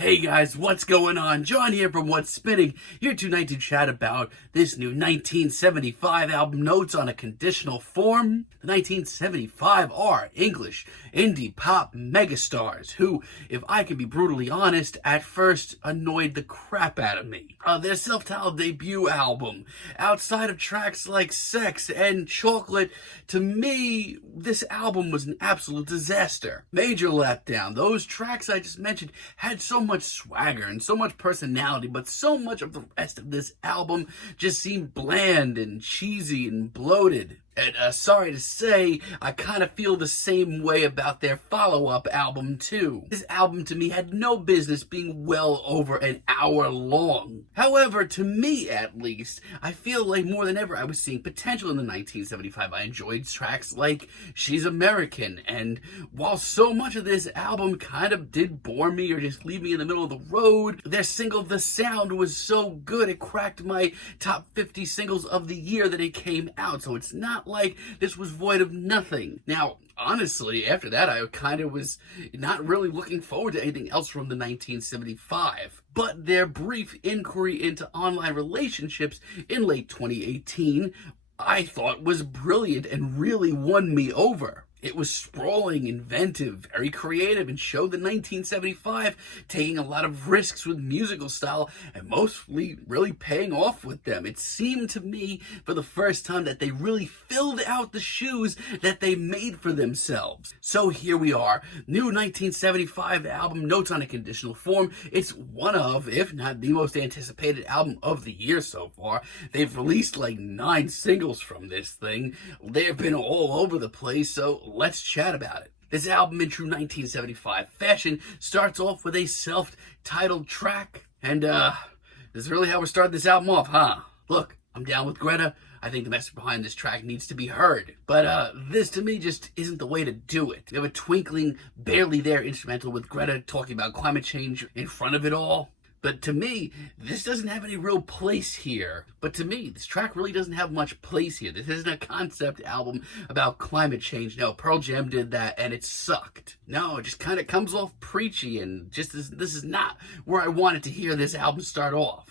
Hey guys, what's going on? John here from What's Spinning, here tonight to chat about this new 1975 album, Notes on a Conditional Form. The 1975 are English indie pop megastars who, if I can be brutally honest, at first annoyed the crap out of me. Their self-titled debut album, outside of tracks like Sex and Chocolate, to me, this album was an absolute disaster. Major letdown. Those tracks I just mentioned had so much swagger and so much personality, but so much of the rest of this album just seemed bland and cheesy and bloated. And sorry to say, I kind of feel the same way about their follow-up album too. This album to me had no business being well over an hour long. However, to me at least, I feel like more than ever I was seeing potential in the 1975. I enjoyed tracks like She's American, and while so much of this album kind of did bore me or just leave me in the middle of the road, their single The Sound was so good it cracked my top 50 singles of the year that it came out, so it's not like this was void of nothing. Now, honestly, after that, I kind of was not really looking forward to anything else from the 1975. But their brief inquiry into online relationships in late 2018, I thought was brilliant and really won me over. It was sprawling, inventive, very creative, and showed the 1975 taking a lot of risks with musical style and mostly really paying off with them. It seemed to me for the first time that they really filled out the shoes that they made for themselves. So here we are, new 1975 album, Notes on a Conditional Form. It's one of, if not the most anticipated album of the year so far. They've released like 9 singles from this thing. They've been all over the place, so let's chat about it. This album, in true 1975 fashion, starts off with a self-titled track. And, this is really how we're starting this album off, huh? Look, I'm down with Greta. I think the message behind this track needs to be heard. But, this to me just isn't the way to do it. You have a twinkling, barely there instrumental with Greta talking about climate change in front of it all. But to me, this doesn't have any real place here. But to me, this track really doesn't have much place here. This isn't a concept album about climate change. No, Pearl Jam did that and it sucked. No, it just kind of comes off preachy and just this is not where I wanted to hear this album start off.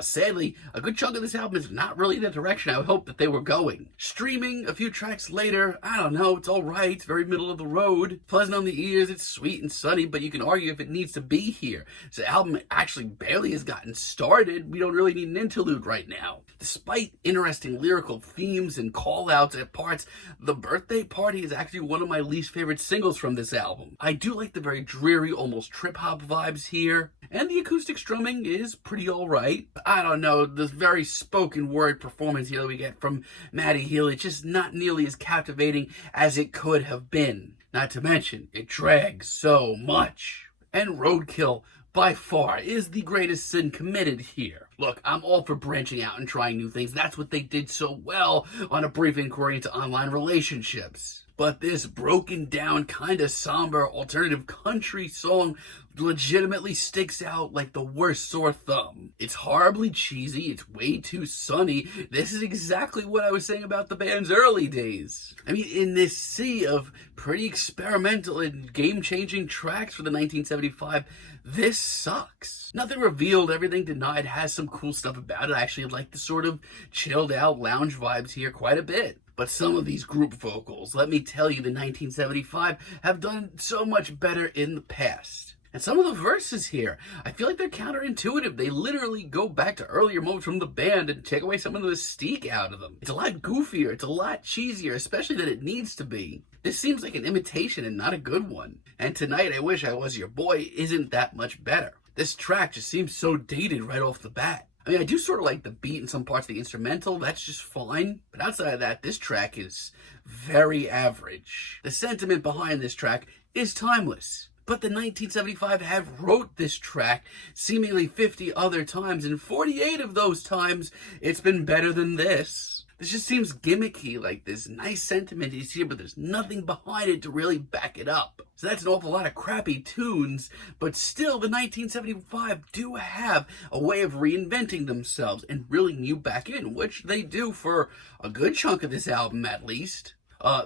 Sadly, a good chunk of this album is not really the direction I hoped that they were going. Streaming a few tracks later, I don't know, it's alright, it's very middle of the road. Pleasant on the ears, it's sweet and sunny, but you can argue if it needs to be here. The album actually barely has gotten started. We don't really need an interlude right now. Despite interesting lyrical themes and call-outs at parts, The Birthday Party is actually one of my least favorite singles from this album. I do like the very dreary, almost trip-hop vibes here, and the acoustic strumming is pretty alright. I don't know, this very spoken word performance here that we get from Matty Healy, it's just not nearly as captivating as it could have been. Not to mention, it drags so much. And Roadkill, by far, is the greatest sin committed here. Look, I'm all for branching out and trying new things. That's what they did so well on A Brief Inquiry into Online Relationships. But this broken down, kinda somber alternative country song legitimately sticks out like the worst sore thumb. It's horribly cheesy, it's way too sunny. This is exactly what I was saying about the band's early days. I mean, in this sea of pretty experimental and game-changing tracks for the 1975, this sucks. Nothing revealed, everything denied has some cool stuff about it. I actually like the sort of chilled out lounge vibes here quite a bit. But some of these group vocals, let me tell you, the 1975 have done so much better in the past. And some of the verses here, I feel like they're counterintuitive. They literally go back to earlier moments from the band and take away some of the mystique out of them. It's a lot goofier, it's a lot cheesier, especially than it needs to be. This seems like an imitation and not a good one. And Tonight I Wish I Was Your Boy isn't that much better. This track just seems so dated right off the bat. I mean, I do sort of like the beat and some parts of the instrumental, that's just fine. But outside of that, this track is very average. The sentiment behind this track is timeless. But the 1975 have wrote this track seemingly 50 other times, and 48 of those times, it's been better than this. This just seems gimmicky, like this nice sentiment is here, but there's nothing behind it to really back it up. So that's an awful lot of crappy tunes, but still the 1975 do have a way of reinventing themselves and reeling you back in, which they do for a good chunk of this album at least.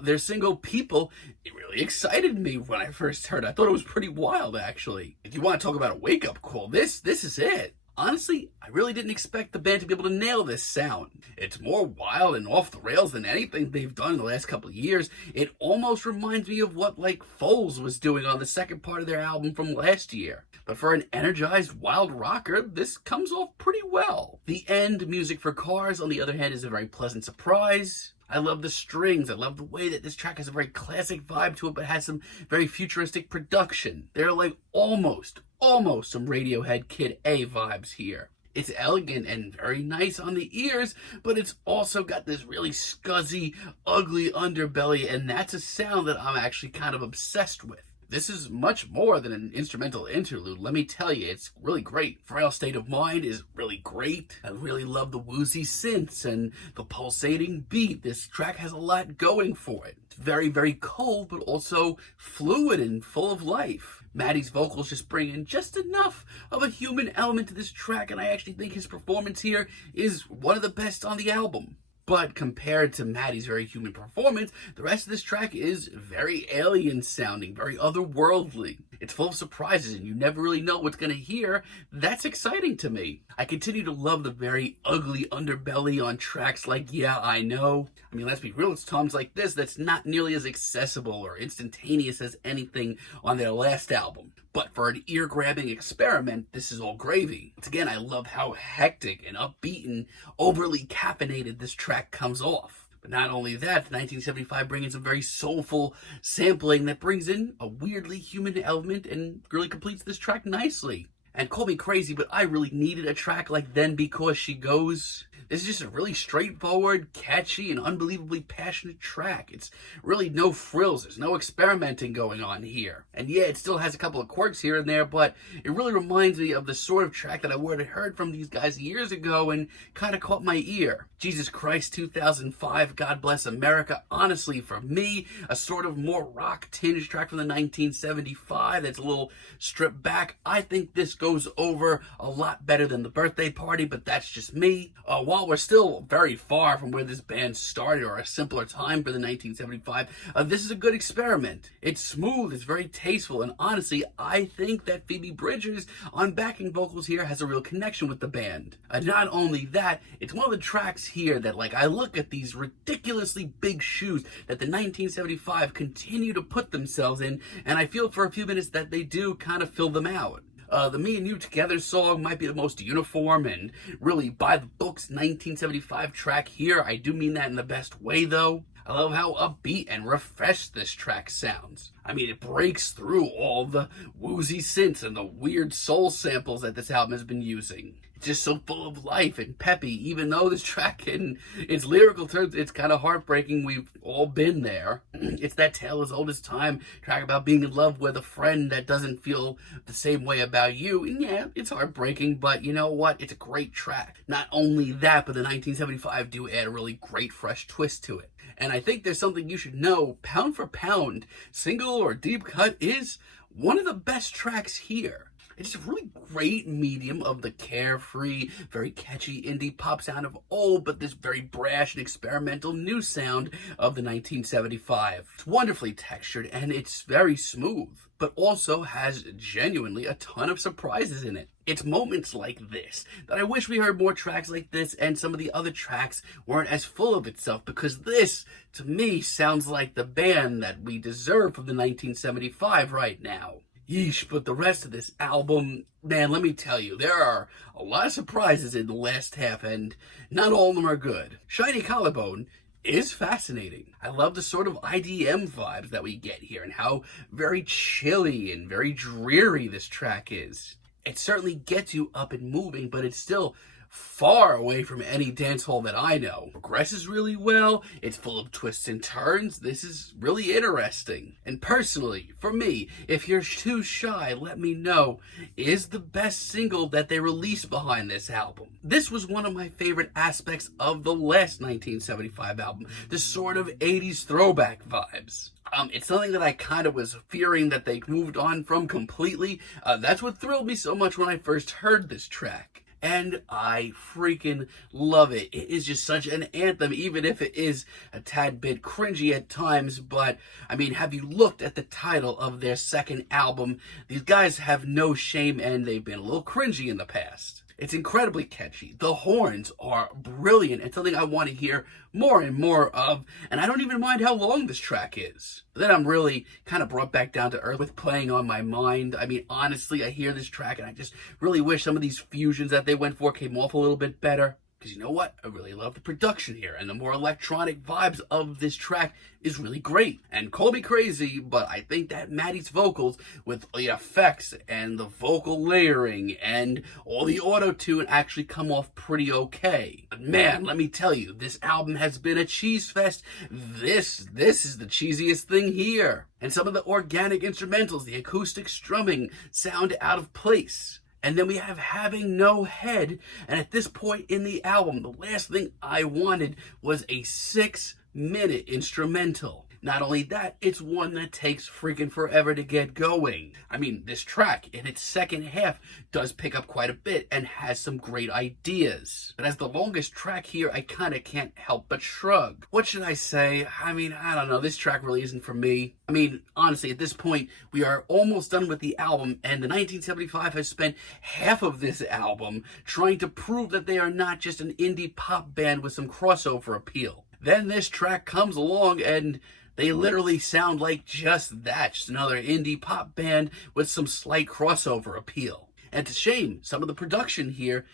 Their single People, it really excited me when I first heard it. I thought it was pretty wild, actually. If you want to talk about a wake-up call, this is it. Honestly, I really didn't expect the band to be able to nail this sound. It's more wild and off the rails than anything they've done in the last couple of years. It almost reminds me of what like Foles was doing on the second part of their album from last year. But for an energized wild rocker, this comes off pretty well. The end music for Cars, on the other hand, is a very pleasant surprise. I love the strings. I love the way that this track has a very classic vibe to it, but has some very futuristic production. They're like almost some Radiohead Kid A vibes here. It's elegant and very nice on the ears, but it's also got this really scuzzy, ugly underbelly, and that's a sound that I'm actually kind of obsessed with. This is much more than an instrumental interlude, let me tell you, it's really great. Frail State of Mind is really great. I really love the woozy synths and the pulsating beat. This track has a lot going for it. It's very, very cold, but also fluid and full of life. Maddie's vocals just bring in just enough of a human element to this track, and I actually think his performance here is one of the best on the album. But compared to Maddie's very human performance, the rest of this track is very alien sounding, very otherworldly. It's full of surprises and you never really know what's going to hear. That's exciting to me. I continue to love the very ugly underbelly on tracks like Yeah, I Know. I mean, let's be real, it's times like this that's not nearly as accessible or instantaneous as anything on their last album. But for an ear-grabbing experiment, this is all gravy. Once again, I love how hectic and upbeat and overly caffeinated this track comes off. But not only that, 1975 brings in some very soulful sampling that brings in a weirdly human element and really completes this track nicely. And call me crazy, but I really needed a track like Then Because She Goes. This is just a really straightforward, catchy, and unbelievably passionate track. It's really no frills. There's no experimenting going on here. And yeah, it still has a couple of quirks here and there, but it really reminds me of the sort of track that I would have heard from these guys years ago and kind of caught my ear. Jesus Christ 2005, God Bless America. Honestly, for me, a sort of more rock-tinged track from the 1975 that's a little stripped back. I think this goes over a lot better than The Birthday Party, but that's just me. While we're still very far from where this band started or a simpler time for the 1975, this is a good experiment. It's smooth, it's very tasteful, and honestly, I think that Phoebe Bridgers on backing vocals here has a real connection with the band. Not only that, it's one of the tracks here that, like, I look at these ridiculously big shoes that the 1975 continue to put themselves in, and I feel for a few minutes that they do kind of fill them out. The Me and You Together song might be the most uniform and really by the books 1975 track here. I do mean that in the best way, though. I love how upbeat and refreshed this track sounds. I mean, it breaks through all the woozy synths and the weird soul samples that this album has been using. It's just so full of life and peppy, even though this track in its lyrical terms, it's kind of heartbreaking. We've all been there. It's that tale as old as time, track about being in love with a friend that doesn't feel the same way about you. And yeah, it's heartbreaking, but you know what? It's a great track. Not only that, but the 1975 do add a really great fresh twist to it. And I think there's something you should know. Pound for pound, single or deep cut is one of the best tracks here. It's a really great medium of the carefree, very catchy indie pop sound of old, but this very brash and experimental new sound of the 1975. It's wonderfully textured and it's very smooth, but also has genuinely a ton of surprises in it. It's moments like this that I wish we heard more tracks like this and some of the other tracks weren't as full of itself, because this, to me, sounds like the band that we deserve from the 1975 right now. Yeesh, but the rest of this album, man, let me tell you, there are a lot of surprises in the last half, and not all of them are good. Shiny Collarbone is fascinating. I love the sort of IDM vibes that we get here and how very chilly and very dreary this track is. It certainly gets you up and moving, but it's still far away from any dance hall that I know. Progresses really well. It's full of twists and turns. This is really interesting. And personally, for me, If You're Too Shy, Let Me Know is the best single that they released behind this album. This was one of my favorite aspects of the last 1975 album, the sort of 80s throwback vibes. It's something that I kind of was fearing that they moved on from completely. That's what thrilled me so much when I first heard this track. and I freaking love it. It is just such an anthem, even if it is a tad bit cringy at times. But I mean, have you looked at the title of their second album? These guys have no shame, and they've been a little cringy in the past. It's incredibly catchy. The horns are brilliant and something I want to hear more and more of, and I don't even mind how long this track is. But then I'm really kind of brought back down to earth with Playing on My Mind. I mean, honestly, I hear this track and I just really wish some of these fusions that they went for came off a little bit better. Because you know what? I really love the production here, and the more electronic vibes of this track is really great. And call me crazy, but I think that Maddie's vocals with the effects and the vocal layering and all the auto-tune actually come off pretty okay. But man, let me tell you, this album has been a cheese fest. This is the cheesiest thing here. And some of the organic instrumentals, the acoustic strumming, sound out of place. And then we have Having No Head. And at this point in the album, the last thing I wanted was a 6-minute instrumental. Not only that, it's one that takes freaking forever to get going. I mean, this track in its second half does pick up quite a bit and has some great ideas. But as the longest track here, I kind of can't help but shrug. What should I say? I mean, I don't know. This track really isn't for me. I mean, honestly, at this point, we are almost done with the album, and the 1975 has spent half of this album trying to prove that they are not just an indie pop band with some crossover appeal. Then this track comes along and they literally sound like just that, just another indie pop band with some slight crossover appeal. And it's a shame, some of the production here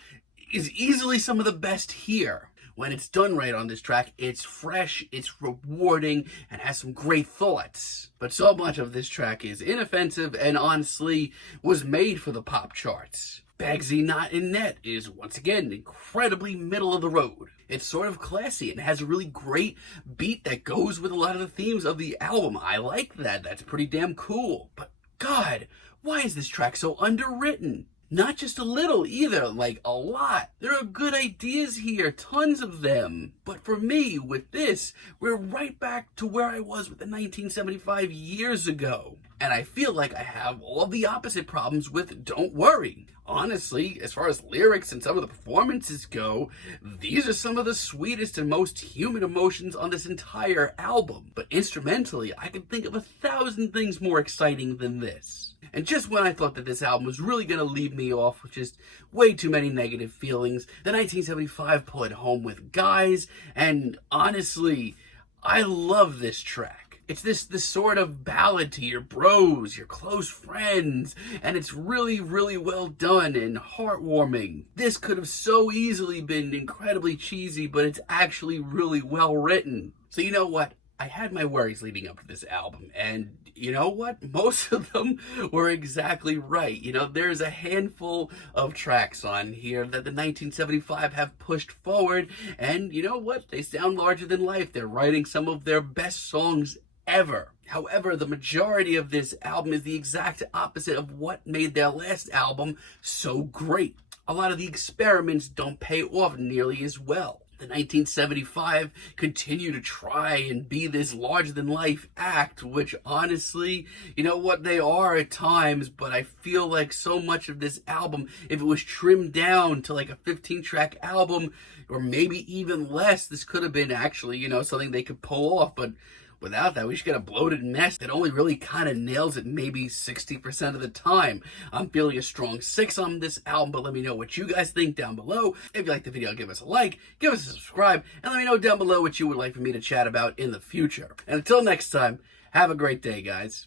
is easily some of the best here. When it's done right on this track, it's fresh, it's rewarding, and has some great thoughts. But so much of this track is inoffensive and honestly was made for the pop charts. Bagsy Not in Net is, once again, incredibly middle of the road. It's sort of classy and has a really great beat that goes with a lot of the themes of the album. I like that. That's pretty damn cool. But God, why is this track so underwritten? Not just a little either, like a lot. There are good ideas here, tons of them. But for me, with this, we're right back to where I was with the 1975 years ago. And I feel like I have all of the opposite problems with Don't Worry. Honestly, as far as lyrics and some of the performances go, these are some of the sweetest and most human emotions on this entire album. But instrumentally, I can think of 1,000 things more exciting than this. And just when I thought that this album was really going to leave me off with just way too many negative feelings, the 1975 pulled it home with Guys, and honestly, I love this track. It's this sort of ballad to your bros, your close friends, and it's really, really well done and heartwarming. This could have so easily been incredibly cheesy, but it's actually really well written. So you know what? I had my worries leading up to this album, and you know what? Most of them were exactly right. You know, there's a handful of tracks on here that the 1975 have pushed forward, and you know what? They sound larger than life. They're writing some of their best songs ever. However, the majority of this album is the exact opposite of what made their last album so great. A lot of the experiments don't pay off nearly as well. The 1975 continue to try and be this larger-than-life act, which honestly, you know what, they are at times, but I feel like so much of this album, if it was trimmed down to like a 15-track album, or maybe even less, this could have been actually, you know, something they could pull off, but without that, we just get a bloated mess that only really kind of nails it maybe 60% of the time. I'm feeling a strong 6 on this album, but let me know what you guys think down below. If you like the video, give us a like, give us a subscribe, and let me know down below what you would like for me to chat about in the future. And until next time, have a great day, guys.